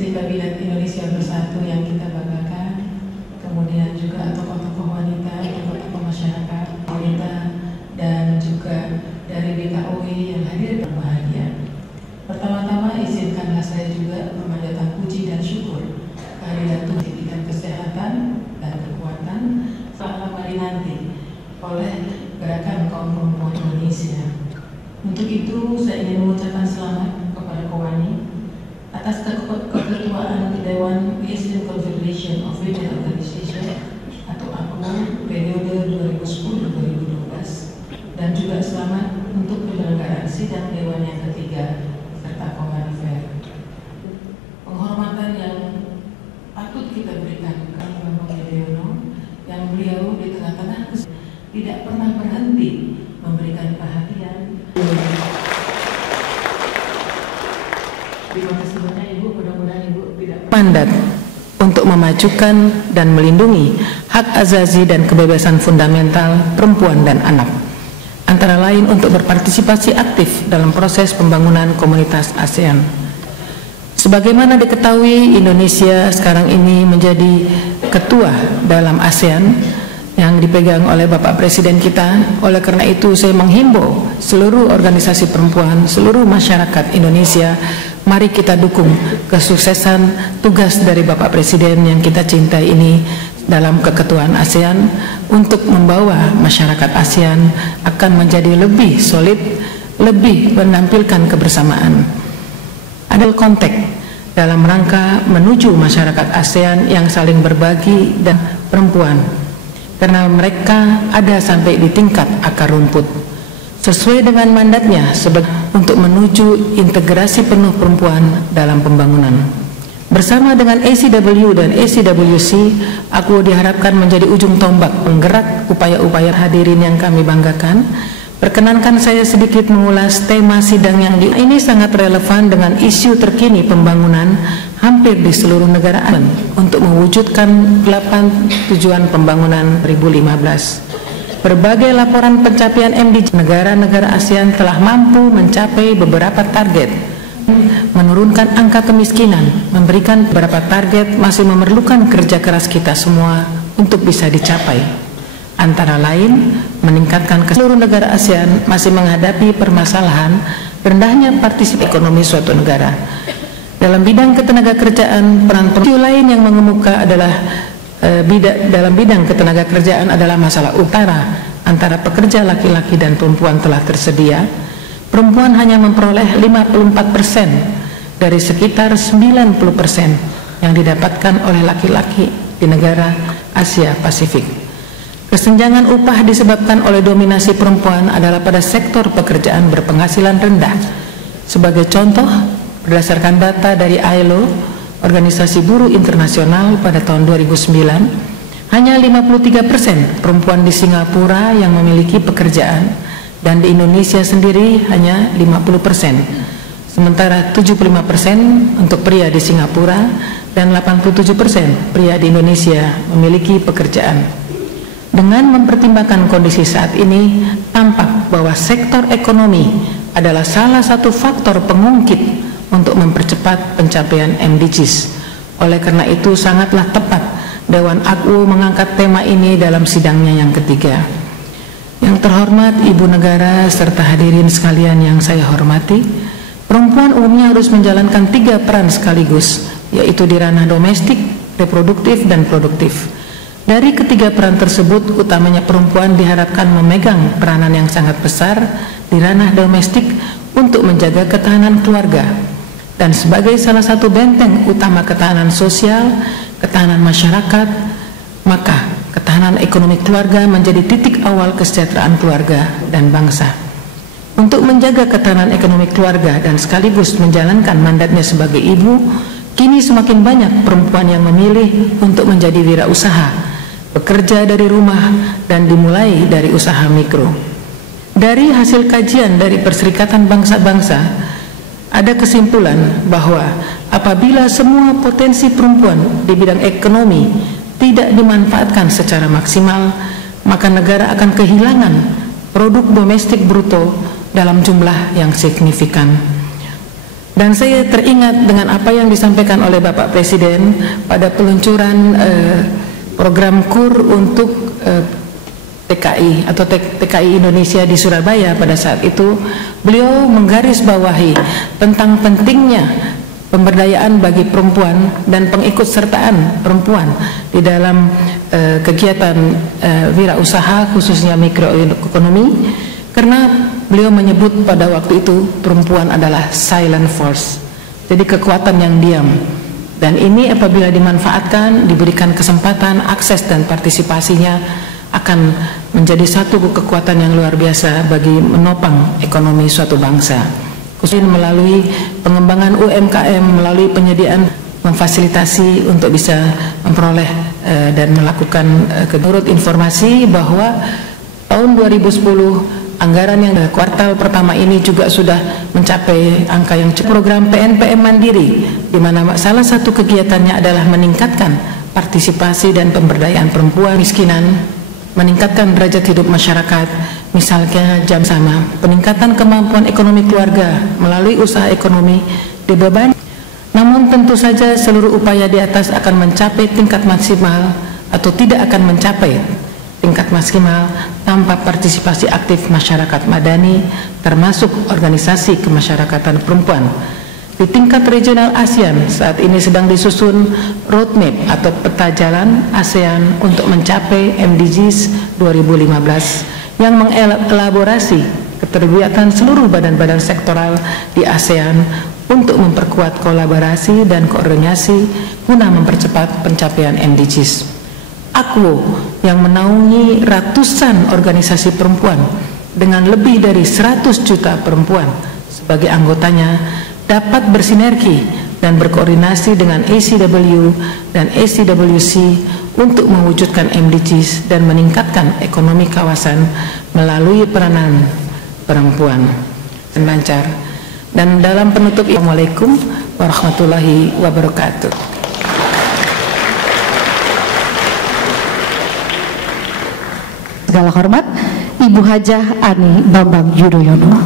Istri Kabinet Indonesia Bersatu yang kita banggakan, kemudian juga tokoh-tokoh wanita, tokoh-tokoh masyarakat wanita, dan juga dari BKOW yang hadir berbahagia. Pertama-tama izinkanlah saya juga memanjatkan puji dan syukur kehadiran Tuhan di bidang kesehatan dan kekuatan selama hari nanti oleh Gerakan Kaum Perempuan Indonesia. Untuk itu saya ingin mengucapkan selamat kepada Kowani atas keketuaan Dewan Eastern Confederation of Women Organization atau AKWO periode 2010-2012, dan juga selamat untuk penyelenggaraan sidang Dewan yang ketiga serta Kowani Fair. Penghormatan yang patut kita berikan kepada Bapak Yudhoyono yang beliau di tengah-tengah tidak pernah berhenti memberikan perhatian. Terima kasih banyak Ibu, mudah-mudahan Ibu tidak mandat untuk memajukan dan melindungi hak azazi dan kebebasan fundamental perempuan dan anak, antara lain untuk berpartisipasi aktif dalam proses pembangunan komunitas ASEAN. Sebagaimana diketahui, Indonesia sekarang ini menjadi ketua dalam ASEAN yang dipegang oleh Bapak Presiden kita. Oleh karena itu saya menghimbau seluruh organisasi perempuan, seluruh masyarakat Indonesia, mari kita dukung kesuksesan tugas dari Bapak Presiden yang kita cintai ini dalam keketuaan ASEAN untuk membawa masyarakat ASEAN akan menjadi lebih solid, lebih menampilkan kebersamaan. Ada konteks dalam rangka menuju masyarakat ASEAN yang saling berbagi dan perempuan, karena mereka ada sampai di tingkat akar rumput, sesuai dengan mandatnya untuk menuju integrasi penuh perempuan dalam pembangunan. Bersama dengan ACW dan ACWC, aku diharapkan menjadi ujung tombak penggerak upaya-upaya hadirin yang kami banggakan. Perkenankan saya sedikit mengulas tema sidang yang ini sangat relevan dengan isu terkini pembangunan hampir di seluruh negara ASEAN untuk mewujudkan 8 tujuan pembangunan 2015. Berbagai laporan pencapaian MDG negara-negara ASEAN telah mampu mencapai beberapa target, menurunkan angka kemiskinan, memberikan beberapa target masih memerlukan kerja keras kita semua untuk bisa dicapai. Antara lain, meningkatkan seluruh negara ASEAN masih menghadapi permasalahan rendahnya partisipasi ekonomi suatu negara. Dalam bidang ketenagakerjaan, peran lain yang mengemuka adalah dalam bidang ketenagakerjaan adalah masalah utara antara pekerja laki-laki dan perempuan telah tersedia. Perempuan hanya memperoleh 54% dari sekitar 90% yang didapatkan oleh laki-laki di negara Asia Pasifik. Kesenjangan upah disebabkan oleh dominasi perempuan adalah pada sektor pekerjaan berpenghasilan rendah. Sebagai contoh, berdasarkan data dari ILO, Organisasi Buruh Internasional pada tahun 2009, hanya 53% perempuan di Singapura yang memiliki pekerjaan, dan di Indonesia sendiri hanya 50%. Sementara 75% untuk pria di Singapura dan 87% pria di Indonesia memiliki pekerjaan. Dengan mempertimbangkan kondisi saat ini, tampak bahwa sektor ekonomi adalah salah satu faktor pengungkit untuk mempercepat pencapaian MDGs. Oleh karena itu sangatlah tepat Dewan AKWO mengangkat tema ini dalam sidangnya yang ketiga. Yang terhormat Ibu Negara serta hadirin sekalian yang saya hormati, perempuan umumnya harus menjalankan 3 peran sekaligus, yaitu di ranah domestik, reproduktif, dan produktif. Dari ketiga peran tersebut, utamanya perempuan diharapkan memegang peranan yang sangat besar di ranah domestik untuk menjaga ketahanan keluarga, dan sebagai salah satu benteng utama ketahanan sosial, ketahanan masyarakat, maka ketahanan ekonomi keluarga menjadi titik awal kesejahteraan keluarga dan bangsa. Untuk menjaga ketahanan ekonomi keluarga dan sekaligus menjalankan mandatnya sebagai ibu, kini semakin banyak perempuan yang memilih untuk menjadi wirausaha, bekerja dari rumah, dan dimulai dari usaha mikro. Dari hasil kajian dari Perserikatan Bangsa-Bangsa, ada kesimpulan bahwa apabila semua potensi perempuan di bidang ekonomi tidak dimanfaatkan secara maksimal, maka negara akan kehilangan produk domestik bruto dalam jumlah yang signifikan. Dan saya teringat dengan apa yang disampaikan oleh Bapak Presiden pada peluncuran program KUR untuk TKI atau TKI Indonesia di Surabaya. Pada saat itu beliau menggarisbawahi tentang pentingnya pemberdayaan bagi perempuan dan pengikutsertaan perempuan di dalam kegiatan wirausaha khususnya mikroekonomi, karena beliau menyebut pada waktu itu perempuan adalah silent force, jadi kekuatan yang diam, dan ini apabila dimanfaatkan, diberikan kesempatan, akses dan partisipasinya akan menjadi satu kekuatan yang luar biasa bagi menopang ekonomi suatu bangsa, khususnya melalui pengembangan UMKM, melalui penyediaan memfasilitasi untuk bisa memperoleh dan melakukan. Menurut informasi bahwa tahun 2010 anggaran yang kuartal pertama ini juga sudah mencapai angka yang cukup. Program PNPM Mandiri, di mana salah satu kegiatannya adalah meningkatkan partisipasi dan pemberdayaan perempuan, miskinan, meningkatkan derajat hidup masyarakat, misalnya jam sama, peningkatan kemampuan ekonomi keluarga melalui usaha ekonomi dibebani. Namun tentu saja seluruh upaya di atas akan mencapai tingkat maksimal atau tidak akan mencapai tingkat maksimal tanpa partisipasi aktif masyarakat madani, termasuk organisasi kemasyarakatan perempuan. Di tingkat regional ASEAN saat ini sedang disusun roadmap atau peta jalan ASEAN untuk mencapai MDGs 2015 yang mengelaborasi keterlibatan seluruh badan-badan sektoral di ASEAN untuk memperkuat kolaborasi dan koordinasi guna mempercepat pencapaian MDGs. AKWO yang menaungi ratusan organisasi perempuan dengan lebih dari 100 juta perempuan sebagai anggotanya dapat bersinergi dan berkoordinasi dengan ACW dan ACWC untuk mewujudkan MDGs dan meningkatkan ekonomi kawasan melalui peranan perempuan. Lancar. Dan dalam penutup, Assalamualaikum warahmatullahi wabarakatuh. Segala hormat, Ibu Hajah Ani Bambang Yudhoyono.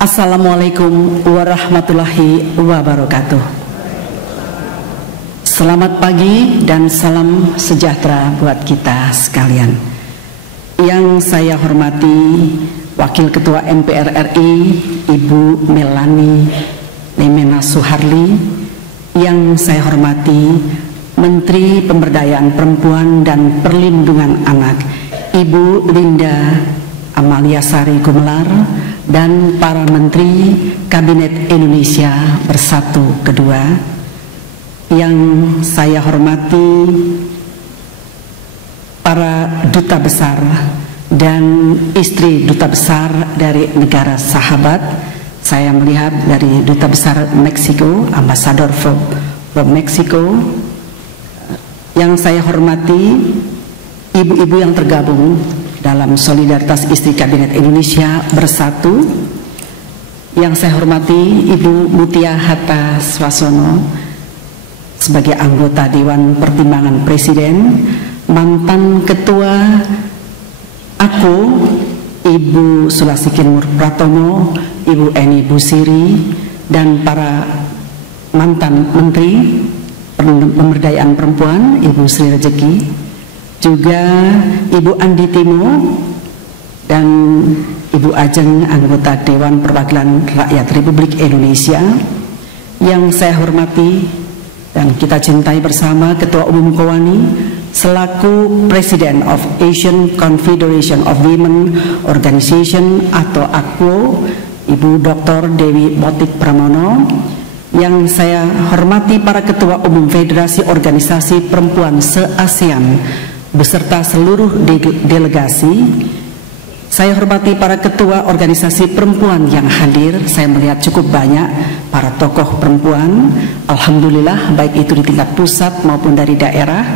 Assalamualaikum warahmatullahi wabarakatuh. Selamat pagi dan salam sejahtera buat kita sekalian. Yang saya hormati Wakil Ketua MPR RI Ibu Melani Lemena Suharli, yang saya hormati Menteri Pemberdayaan Perempuan dan Perlindungan Anak Ibu Linda Amalia Sari Gumelar, dan para Menteri Kabinet Indonesia Bersatu Kedua. Yang saya hormati para duta besar dan istri duta besar dari negara sahabat. Saya melihat dari Duta Besar Meksiko, Ambassador from Mexico. Yang saya hormati ibu-ibu yang tergabung dalam Solidaritas Istri Kabinet Indonesia Bersatu. Yang saya hormati Ibu Mutia Hatta Swasono sebagai anggota Dewan Pertimbangan Presiden, mantan Ketua AKWO Ibu Sulasikin Pratomo, Ibu Eni Busiri, dan para mantan Menteri Pemberdayaan Perempuan Ibu Sri Rejeki, juga Ibu Andi Timo dan Ibu Ajeng, anggota Dewan Perwakilan Rakyat Republik Indonesia. Yang saya hormati dan kita cintai bersama Ketua Umum KOWANI selaku President of Asian Confederation of Women Organization atau AKWO, Ibu Dr. Dewi Motik Pramono. Yang saya hormati para Ketua Umum Federasi Organisasi Perempuan se-ASEAN beserta seluruh delegasi. Saya hormati para ketua organisasi perempuan yang hadir. Saya melihat cukup banyak para tokoh perempuan, alhamdulillah, baik itu di tingkat pusat maupun dari daerah.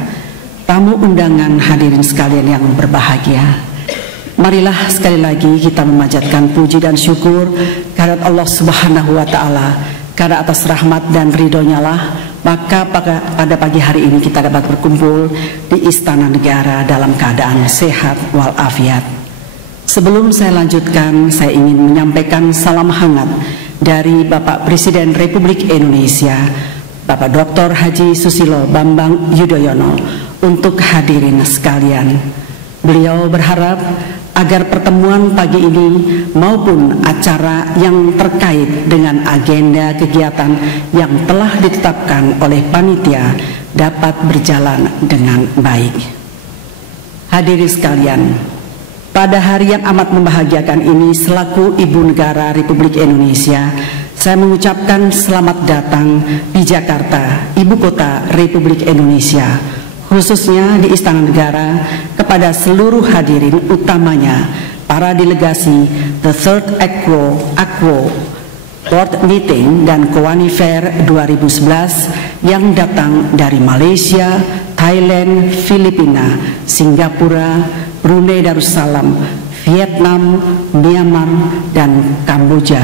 Tamu undangan, hadirin sekalian yang berbahagia, marilah sekali lagi kita memanjatkan puji dan syukur kehadirat Allah Subhanahu wa Ta'ala, karena atas rahmat dan ridhonya lah maka pada pagi hari ini kita dapat berkumpul di Istana Negara dalam keadaan sehat walafiat. Sebelum saya lanjutkan, saya ingin menyampaikan salam hangat dari Bapak Presiden Republik Indonesia, Bapak Dr. Haji Susilo Bambang Yudhoyono, untuk hadirin sekalian. Beliau berharap agar pertemuan pagi ini maupun acara yang terkait dengan agenda kegiatan yang telah ditetapkan oleh panitia dapat berjalan dengan baik. Hadirin sekalian, pada hari yang amat membahagiakan ini, selaku Ibu Negara Republik Indonesia, saya mengucapkan selamat datang di Jakarta, Ibu Kota Republik Indonesia, khususnya di Istana Negara, kepada seluruh hadirin, utamanya para delegasi The Third Aqua Board Meeting dan Kowani Fair 2011 yang datang dari Malaysia, Thailand, Filipina, Singapura, Brunei Darussalam, Vietnam, Myanmar, dan Kamboja.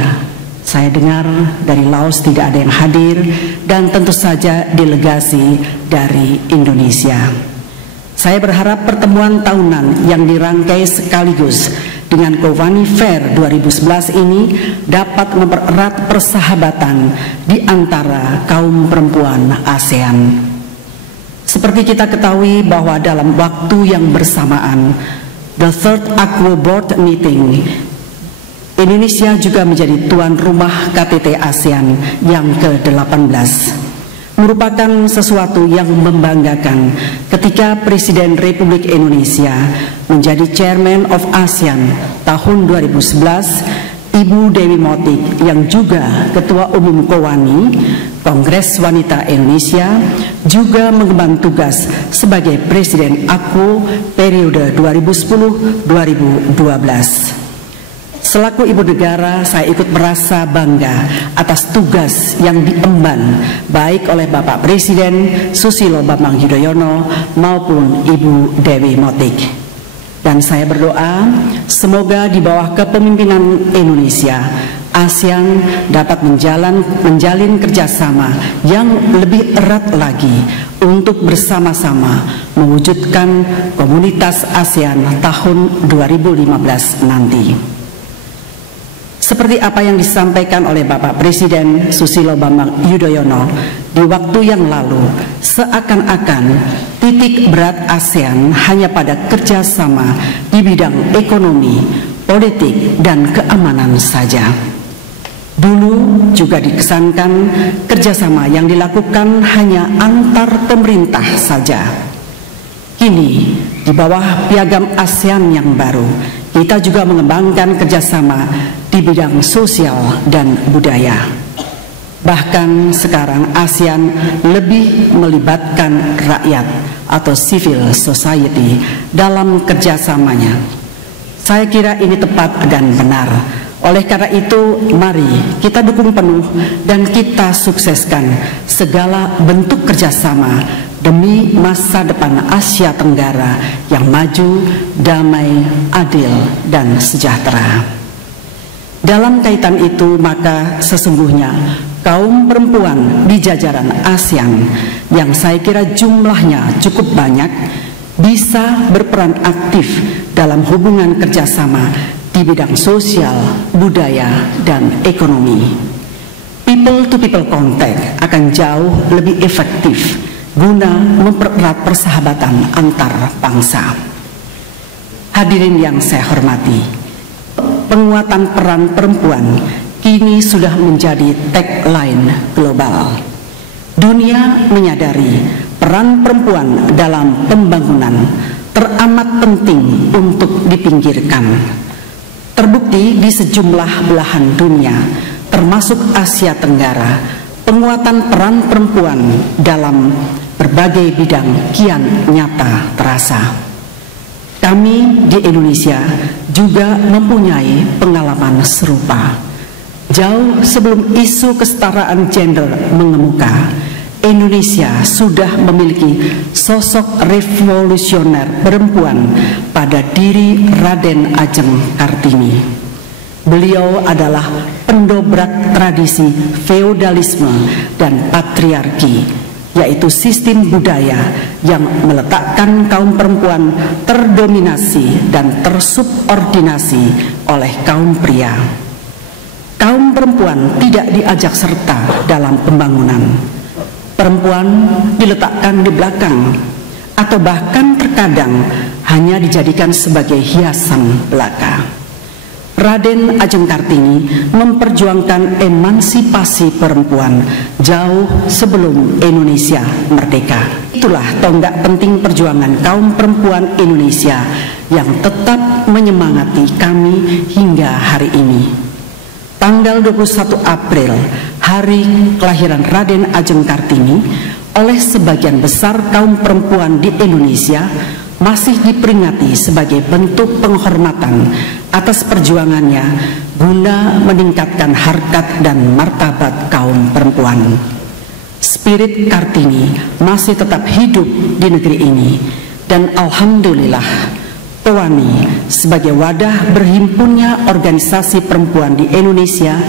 Saya dengar dari Laos tidak ada yang hadir, dan tentu saja delegasi dari Indonesia. Saya berharap pertemuan tahunan yang dirangkai sekaligus dengan Kowani Fair 2011 ini dapat mempererat persahabatan di antara kaum perempuan ASEAN. Seperti kita ketahui bahwa dalam waktu yang bersamaan, The Third Aqua Board Meeting, Indonesia juga menjadi tuan rumah KTT ASEAN yang ke-18. Merupakan sesuatu yang membanggakan ketika Presiden Republik Indonesia menjadi Chairman of ASEAN tahun 2011, Ibu Dewi Motik yang juga Ketua Umum Kowani, Kongres Wanita Indonesia, juga mengemban tugas sebagai Presiden AQO periode 2010-2012. Selaku Ibu Negara, saya ikut merasa bangga atas tugas yang diemban baik oleh Bapak Presiden Susilo Bambang Yudhoyono maupun Ibu Dewi Motik. Dan saya berdoa semoga di bawah kepemimpinan Indonesia, ASEAN dapat menjalin kerjasama yang lebih erat lagi untuk bersama-sama mewujudkan komunitas ASEAN tahun 2015 nanti. Seperti apa yang disampaikan oleh Bapak Presiden Susilo Bambang Yudhoyono di waktu yang lalu, seakan-akan titik berat ASEAN hanya pada kerjasama di bidang ekonomi, politik, dan keamanan saja. Dulu juga dikesankan kerjasama yang dilakukan hanya antar pemerintah saja. Kini, di bawah piagam ASEAN yang baru, kita juga mengembangkan kerjasama di bidang sosial dan budaya. Bahkan sekarang ASEAN lebih melibatkan rakyat atau civil society dalam kerjasamanya. Saya kira ini tepat dan benar. Oleh karena itu, mari kita dukung penuh dan kita sukseskan segala bentuk kerjasama demi masa depan Asia Tenggara yang maju, damai, adil, dan sejahtera. Dalam kaitan itu, maka sesungguhnya kaum perempuan di jajaran ASEAN yang saya kira jumlahnya cukup banyak bisa berperan aktif dalam hubungan kerjasama di bidang sosial, budaya, dan ekonomi. People to people contact akan jauh lebih efektif guna mempererat persahabatan antar bangsa. Hadirin yang saya hormati, penguatan peran perempuan kini sudah menjadi tagline global. Dunia menyadari peran perempuan dalam pembangunan teramat penting untuk dipinggirkan. Terbukti di sejumlah belahan dunia, termasuk Asia Tenggara, penguatan peran perempuan dalam berbagai bidang kian nyata terasa. Kami di Indonesia juga mempunyai pengalaman serupa. Jauh sebelum isu kesetaraan gender mengemuka, Indonesia sudah memiliki sosok revolusioner perempuan pada diri Raden Ajeng Kartini. Beliau adalah pendobrak tradisi feodalisme dan patriarki yaitu sistem budaya yang meletakkan kaum perempuan terdominasi dan tersubordinasi oleh kaum pria. Kaum perempuan tidak diajak serta dalam pembangunan. Perempuan diletakkan di belakang atau bahkan terkadang hanya dijadikan sebagai hiasan belaka. Raden Ajeng Kartini memperjuangkan emansipasi perempuan jauh sebelum Indonesia merdeka. Itulah tonggak penting perjuangan kaum perempuan Indonesia yang tetap menyemangati kami hingga hari ini. Tanggal 21 April, hari kelahiran Raden Ajeng Kartini, oleh sebagian besar kaum perempuan di Indonesia masih diperingati sebagai bentuk penghormatan atas perjuangannya guna meningkatkan harkat dan martabat kaum perempuan. Spirit Kartini masih tetap hidup di negeri ini, dan alhamdulillah Pewani sebagai wadah berhimpunnya organisasi perempuan di Indonesia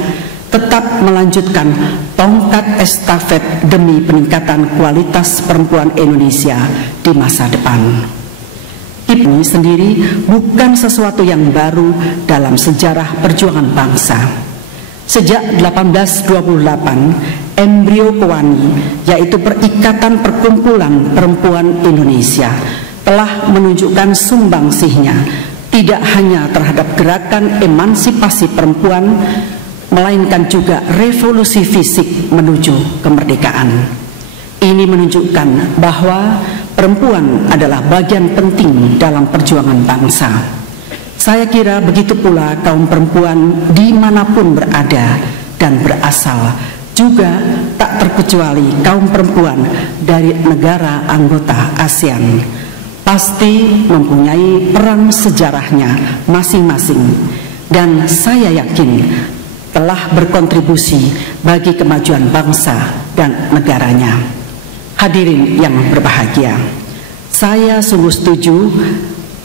tetap melanjutkan tongkat estafet demi peningkatan kualitas perempuan Indonesia di masa depan. Ini sendiri bukan sesuatu yang baru dalam sejarah perjuangan bangsa. Sejak 1828, embrio Pewani, yaitu Perikatan Perkumpulan Perempuan Indonesia, telah menunjukkan sumbangsihnya tidak hanya terhadap gerakan emansipasi perempuan, melainkan juga revolusi fisik menuju kemerdekaan. Ini menunjukkan bahwa perempuan adalah bagian penting dalam perjuangan bangsa. Saya kira begitu pula kaum perempuan dimanapun berada dan berasal, juga tak terkecuali kaum perempuan dari negara anggota ASEAN, pasti mempunyai peran sejarahnya masing-masing, dan saya yakin telah berkontribusi bagi kemajuan bangsa dan negaranya. Hadirin yang berbahagia, saya sungguh setuju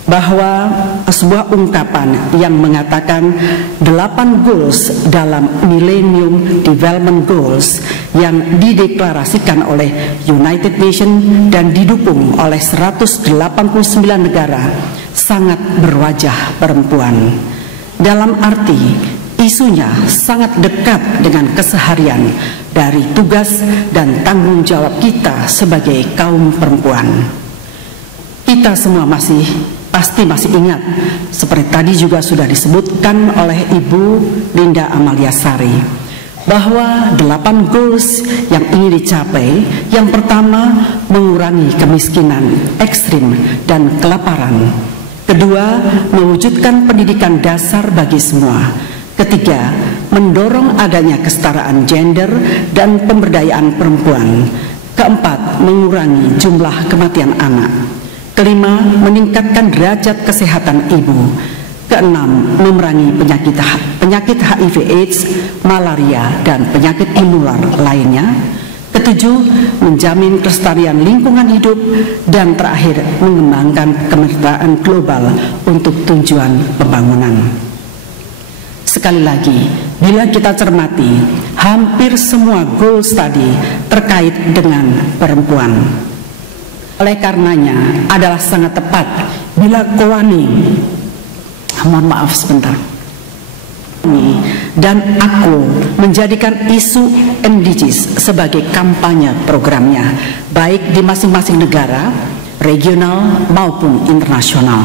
bahwa sebuah ungkapan yang mengatakan 8 goals dalam Millennium Development Goals yang dideklarasikan oleh United Nations dan didukung oleh 189 negara sangat berwajah perempuan. Dalam arti isunya sangat dekat dengan keseharian dari tugas dan tanggung jawab kita sebagai kaum perempuan. Kita semua pasti masih ingat, seperti tadi juga sudah disebutkan oleh Ibu Linda Amaliasari, bahwa 8 goals yang ingin dicapai. Yang pertama, mengurangi kemiskinan ekstrim dan kelaparan. Kedua, mewujudkan pendidikan dasar bagi semua. Ketiga, mendorong adanya kesetaraan gender dan pemberdayaan perempuan. Keempat, mengurangi jumlah kematian anak. Kelima, meningkatkan derajat kesehatan ibu. Keenam, memerangi penyakit HIV/AIDS, malaria, dan penyakit menular lainnya. Ketujuh, menjamin kelestarian lingkungan hidup. Dan terakhir, mengembangkan kemerdekaan global untuk tujuan pembangunan. Sekali lagi, bila kita cermati, hampir semua goals tadi terkait dengan perempuan. Oleh karenanya adalah sangat tepat bila Pewani, mohon maaf sebentar, dan aku menjadikan isu MDGs sebagai kampanye programnya, baik di masing-masing negara, regional maupun internasional.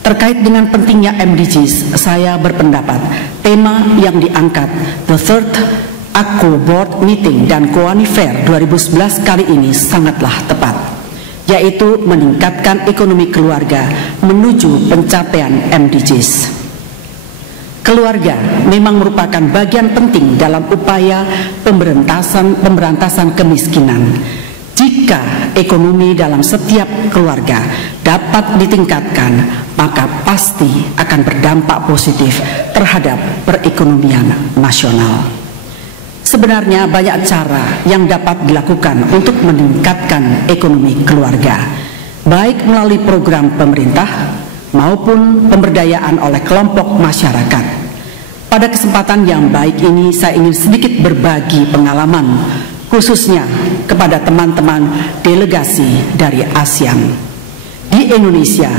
Terkait dengan pentingnya MDGs, saya berpendapat tema yang diangkat The Third ACO Board Meeting dan Pewani Fair 2011 kali ini sangatlah tepat, yaitu meningkatkan ekonomi keluarga menuju pencapaian MDGs. Keluarga memang merupakan bagian penting dalam upaya pemberantasan kemiskinan. Jika ekonomi dalam setiap keluarga dapat ditingkatkan, maka pasti akan berdampak positif terhadap perekonomian nasional. Sebenarnya banyak cara yang dapat dilakukan untuk meningkatkan ekonomi keluarga, baik melalui program pemerintah maupun pemberdayaan oleh kelompok masyarakat. Pada kesempatan yang baik ini, saya ingin sedikit berbagi pengalaman khususnya kepada teman-teman delegasi dari ASEAN. Di Indonesia,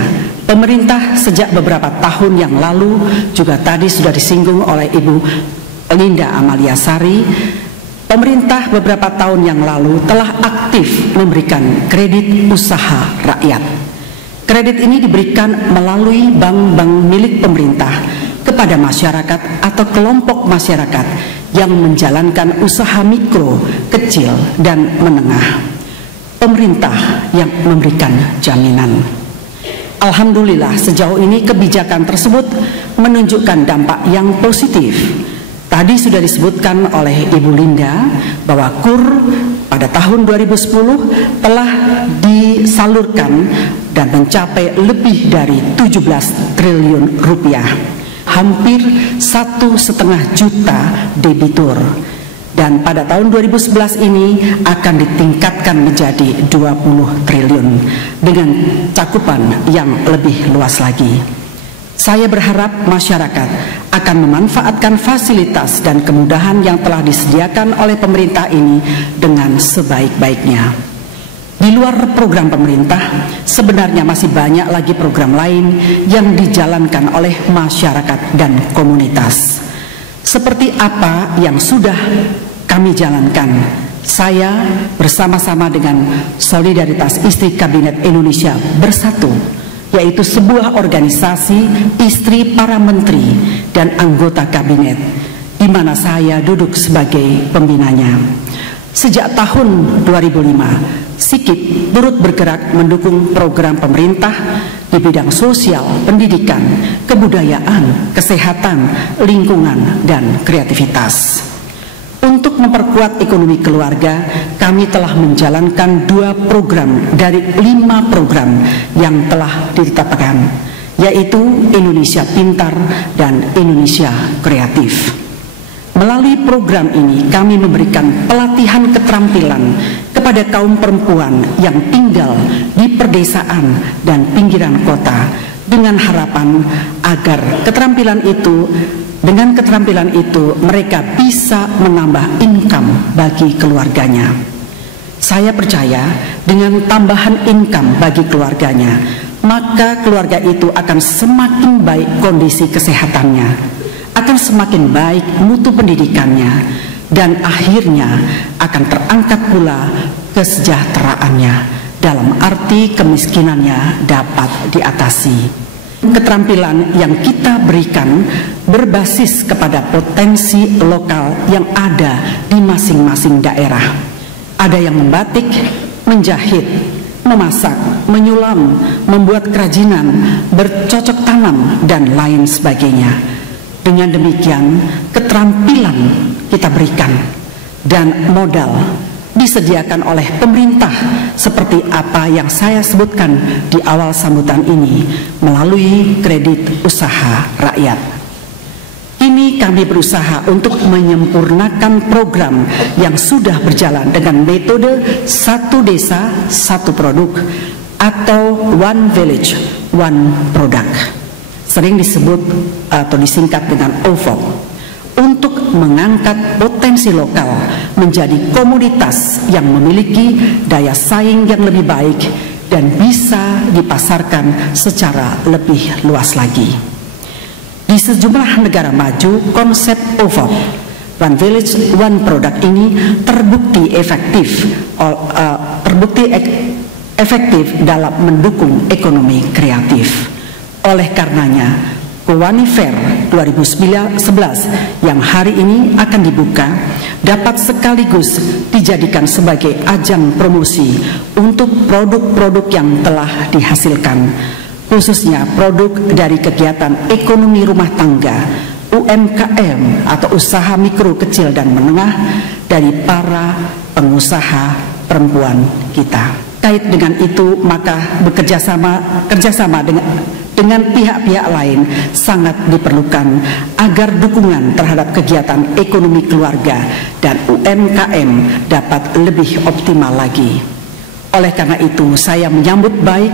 pemerintah sejak beberapa tahun yang lalu, juga tadi sudah disinggung oleh Ibu Linda Amalia Sari, pemerintah beberapa tahun yang lalu telah aktif memberikan kredit usaha rakyat. Kredit ini diberikan melalui bank-bank milik pemerintah kepada masyarakat atau kelompok masyarakat yang menjalankan usaha mikro, kecil, dan menengah. Pemerintah yang memberikan jaminan. Alhamdulillah sejauh ini kebijakan tersebut menunjukkan dampak yang positif. Tadi sudah disebutkan oleh Ibu Linda bahwa KUR pada tahun 2010 telah disalurkan dan mencapai lebih dari 17 triliun rupiah, hampir 1,5 juta debitur, dan pada tahun 2011 ini akan ditingkatkan menjadi 20 triliun dengan cakupan yang lebih luas lagi. Saya berharap masyarakat akan memanfaatkan fasilitas dan kemudahan yang telah disediakan oleh pemerintah ini dengan sebaik-baiknya. Di luar program pemerintah, sebenarnya masih banyak lagi program lain yang dijalankan oleh masyarakat dan komunitas. Seperti apa yang sudah kami jalankan, saya bersama-sama dengan Solidaritas Istri Kabinet Indonesia Bersatu, yaitu sebuah organisasi istri para menteri dan anggota kabinet, di mana saya duduk sebagai pembinanya. Sejak tahun 2005, SIKIP turut bergerak mendukung program pemerintah di bidang sosial, pendidikan, kebudayaan, kesehatan, lingkungan, dan kreativitas. Untuk memperkuat ekonomi keluarga, kami telah menjalankan 2 program dari 5 program yang telah ditetapkan, yaitu Indonesia Pintar dan Indonesia Kreatif. Melalui program ini, kami memberikan pelatihan keterampilan kepada kaum perempuan yang tinggal di perdesaan dan pinggiran kota, dengan harapan agar dengan keterampilan itu mereka bisa menambah income bagi keluarganya. Saya percaya dengan tambahan income bagi keluarganya, maka keluarga itu akan semakin baik kondisi kesehatannya, akan semakin baik mutu pendidikannya, dan akhirnya akan terangkat pula kesejahteraannya, dalam arti kemiskinannya dapat diatasi. Keterampilan yang kita berikan berbasis kepada potensi lokal yang ada di masing-masing daerah. Ada yang membatik, menjahit, memasak, menyulam, membuat kerajinan, bercocok tanam, dan lain sebagainya. Dengan demikian, keterampilan kita berikan dan modal disediakan oleh pemerintah seperti apa yang saya sebutkan di awal sambutan ini melalui kredit usaha rakyat. Ini kami berusaha untuk menyempurnakan program yang sudah berjalan dengan metode 1 desa, 1 produk atau One Village, One Product. Sering disebut atau disingkat dengan OVO. Untuk mengangkat potensi lokal menjadi komoditas yang memiliki daya saing yang lebih baik dan bisa dipasarkan secara lebih luas lagi. Di sejumlah negara maju, konsep OVO, One Village, One Product ini terbukti efektif dalam mendukung ekonomi kreatif. Oleh karenanya, Kowani-Fair 2011 yang hari ini akan dibuka dapat sekaligus dijadikan sebagai ajang promosi untuk produk-produk yang telah dihasilkan, khususnya produk dari kegiatan ekonomi rumah tangga, UMKM atau usaha mikro, kecil, dan menengah dari para pengusaha perempuan kita. Kait dengan itu, maka kerjasama dengan pihak-pihak lain sangat diperlukan agar dukungan terhadap kegiatan ekonomi keluarga dan UMKM dapat lebih optimal lagi. Oleh karena itu, saya menyambut baik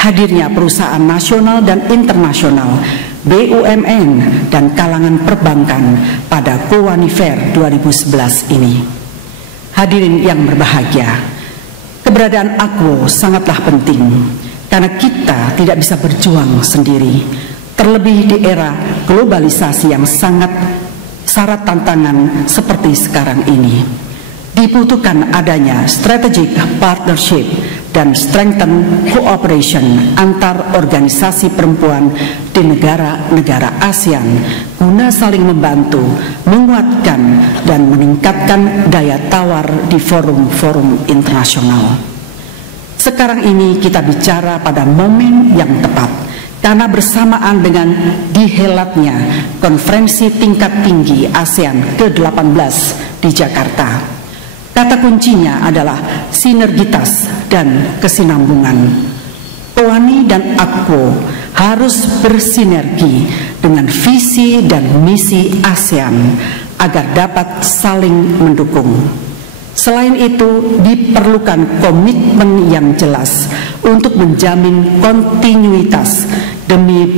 hadirnya perusahaan nasional dan internasional, BUMN, dan kalangan perbankan pada Kowani-Fair 2011 ini. Hadirin yang berbahagia, keberadaan AKWO sangatlah penting karena kita tidak bisa berjuang sendiri, terlebih di era globalisasi yang sangat syarat tantangan seperti sekarang ini. Dibutuhkan adanya strategic partnership dan strengthen cooperation antar organisasi perempuan di negara-negara ASEAN guna saling membantu, menguatkan dan meningkatkan daya tawar di forum-forum internasional. Sekarang ini kita bicara pada momen yang tepat karena bersamaan dengan dihelatnya konferensi tingkat tinggi ASEAN ke-18 di Jakarta. Kata kuncinya adalah sinergitas dan kesinambungan. POANI dan AKWO harus bersinergi dengan visi dan misi ASEAN agar dapat saling mendukung. Selain itu, diperlukan komitmen yang jelas untuk menjamin kontinuitas demi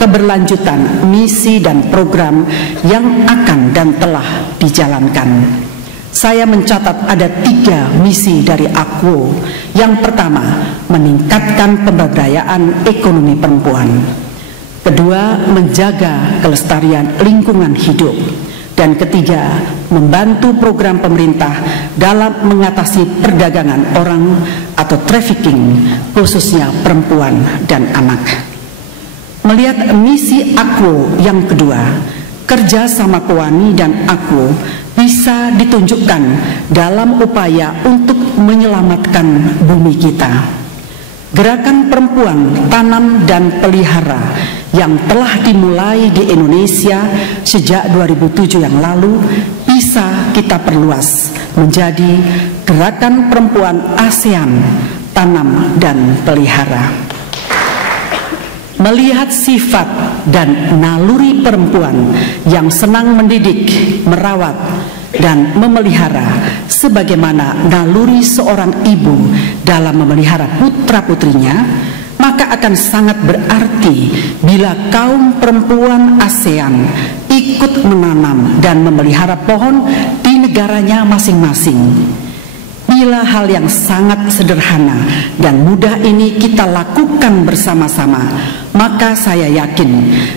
keberlanjutan misi dan program yang akan dan telah dijalankan. Saya mencatat ada 3 misi dari AKWO. Yang pertama, meningkatkan pemberdayaan ekonomi perempuan. Kedua, menjaga kelestarian lingkungan hidup. Dan ketiga, membantu program pemerintah dalam mengatasi perdagangan orang atau trafficking, khususnya perempuan dan anak. Melihat misi AKWO yang kedua, kerja sama POANI dan AKWO bisa ditunjukkan dalam upaya untuk menyelamatkan bumi kita. Gerakan perempuan tanam dan pelihara yang telah dimulai di Indonesia sejak 2007 yang lalu bisa kita perluas menjadi gerakan perempuan ASEAN tanam dan pelihara. Melihat sifat dan naluri perempuan yang senang mendidik, merawat, dan memelihara sebagaimana naluri seorang ibu dalam memelihara putra-putrinya, maka akan sangat berarti bila kaum perempuan ASEAN ikut menanam dan memelihara pohon di negaranya masing-masing. Bila hal yang sangat sederhana dan mudah ini kita lakukan bersama-sama, maka saya yakin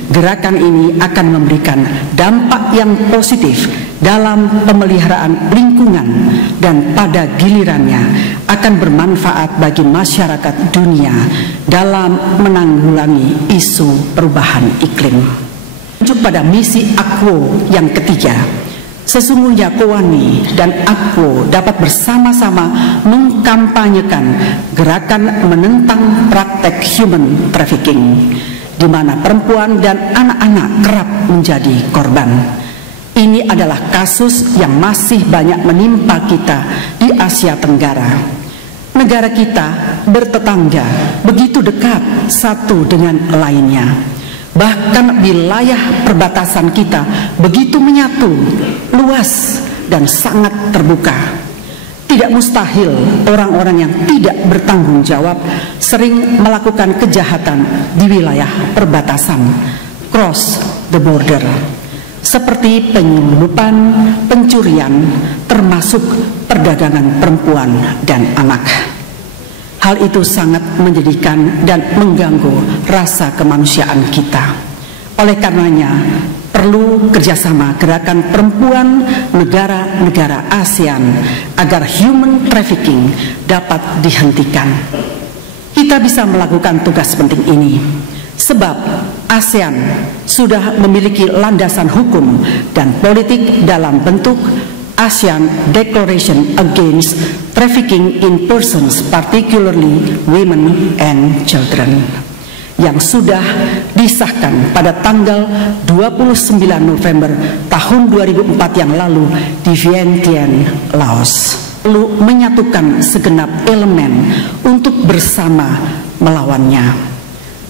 gerakan ini akan memberikan dampak yang positif dalam pemeliharaan lingkungan dan pada gilirannya akan bermanfaat bagi masyarakat dunia dalam menanggulangi isu perubahan iklim. Lanjut pada misi AKWO yang ketiga. Sesungguhnya POANI dan AKWO dapat bersama-sama mengkampanyekan gerakan menentang praktek human trafficking, di mana perempuan dan anak-anak kerap menjadi korban. Ini adalah kasus yang masih banyak menimpa kita di Asia Tenggara. Negara kita bertetangga begitu dekat satu dengan lainnya. Bahkan wilayah perbatasan kita begitu menyatu, luas, dan sangat terbuka. Tidak mustahil orang-orang yang tidak bertanggung jawab sering melakukan kejahatan di wilayah perbatasan, cross the border, seperti penyelundupan, pencurian, termasuk perdagangan perempuan dan anak. Hal itu sangat menyedihkan dan mengganggu rasa kemanusiaan kita. Oleh karenanya, perlu kerjasama gerakan perempuan negara-negara ASEAN agar human trafficking dapat dihentikan. Kita bisa melakukan tugas penting ini, sebab ASEAN sudah memiliki landasan hukum dan politik dalam bentuk ASEAN Declaration Against Trafficking in Persons, particularly women and children, yang sudah disahkan pada tanggal 29 November tahun 2004 yang lalu di Vientiane, Laos. Perlu menyatukan segenap elemen untuk bersama melawannya.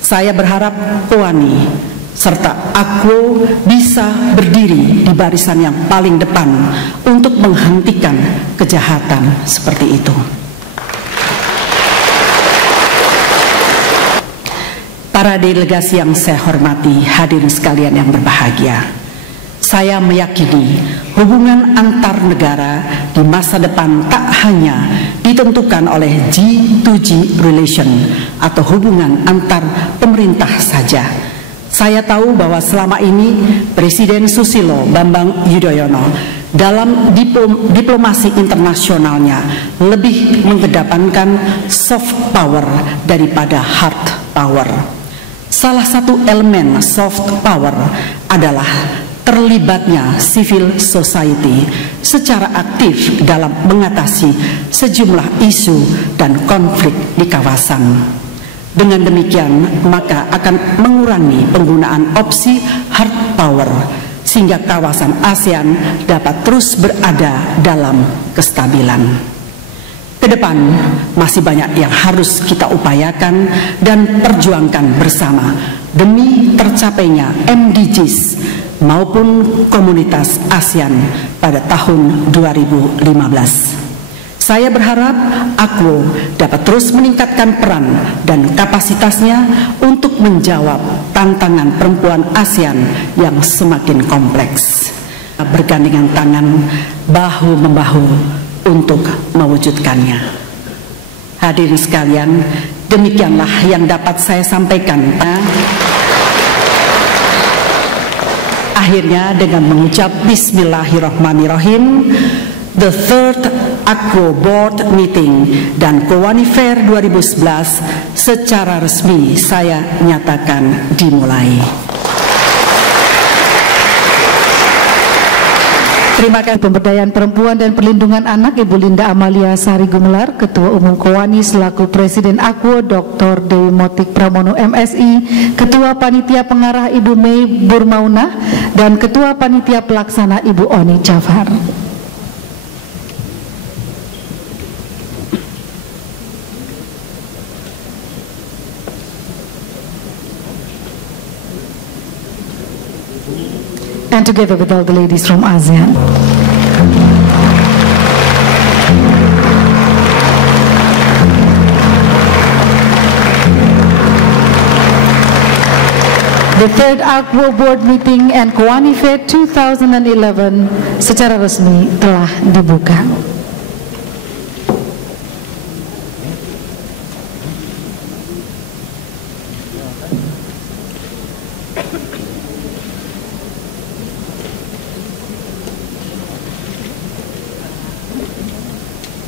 Saya berharap POANI serta AKWO bisa berdiri di barisan yang paling depan untuk menghentikan kejahatan seperti itu. Para delegasi yang saya hormati, hadirin sekalian yang berbahagia, Saya meyakini hubungan antar negara di masa depan tak hanya ditentukan oleh G2G relation atau hubungan antar pemerintah saja. Saya tahu bahwa selama ini Presiden Susilo Bambang Yudhoyono dalam diplomasi internasionalnya lebih mengedepankan soft power daripada hard power. Salah satu elemen soft power adalah terlibatnya civil society secara aktif dalam mengatasi sejumlah isu dan konflik di kawasan. Dengan demikian, maka akan mengurangi penggunaan opsi hard power sehingga kawasan ASEAN dapat terus berada dalam kestabilan. Kedepan masih banyak yang harus kita upayakan dan perjuangkan bersama demi tercapainya MDGs maupun komunitas ASEAN pada tahun 2015. Saya berharap AKWO dapat terus meningkatkan peran dan kapasitasnya untuk menjawab tantangan perempuan ASEAN yang semakin kompleks. Bergandengan tangan, bahu-membahu untuk mewujudkannya. Hadirin sekalian, demikianlah yang dapat saya sampaikan. Akhirnya dengan mengucap Bismillahirrahmanirrahim, the third AKWO Board Meeting dan Kowani Fair 2011 secara resmi saya nyatakan dimulai. Terima kasih Pemberdayaan Perempuan dan Perlindungan Anak Ibu Linda Amalia Sari Gumelar, Ketua Umum Kowani selaku Presiden AKWO Dr. Dewi Motik Pramono MSI, Ketua Panitia Pengarah Ibu Mei Burmaunah, dan Ketua Panitia Pelaksana Ibu Oni Jafar. And together with all the ladies from ASEAN. The third AKWO Board Meeting and Kowani Fair 2011 secara resmi telah dibuka.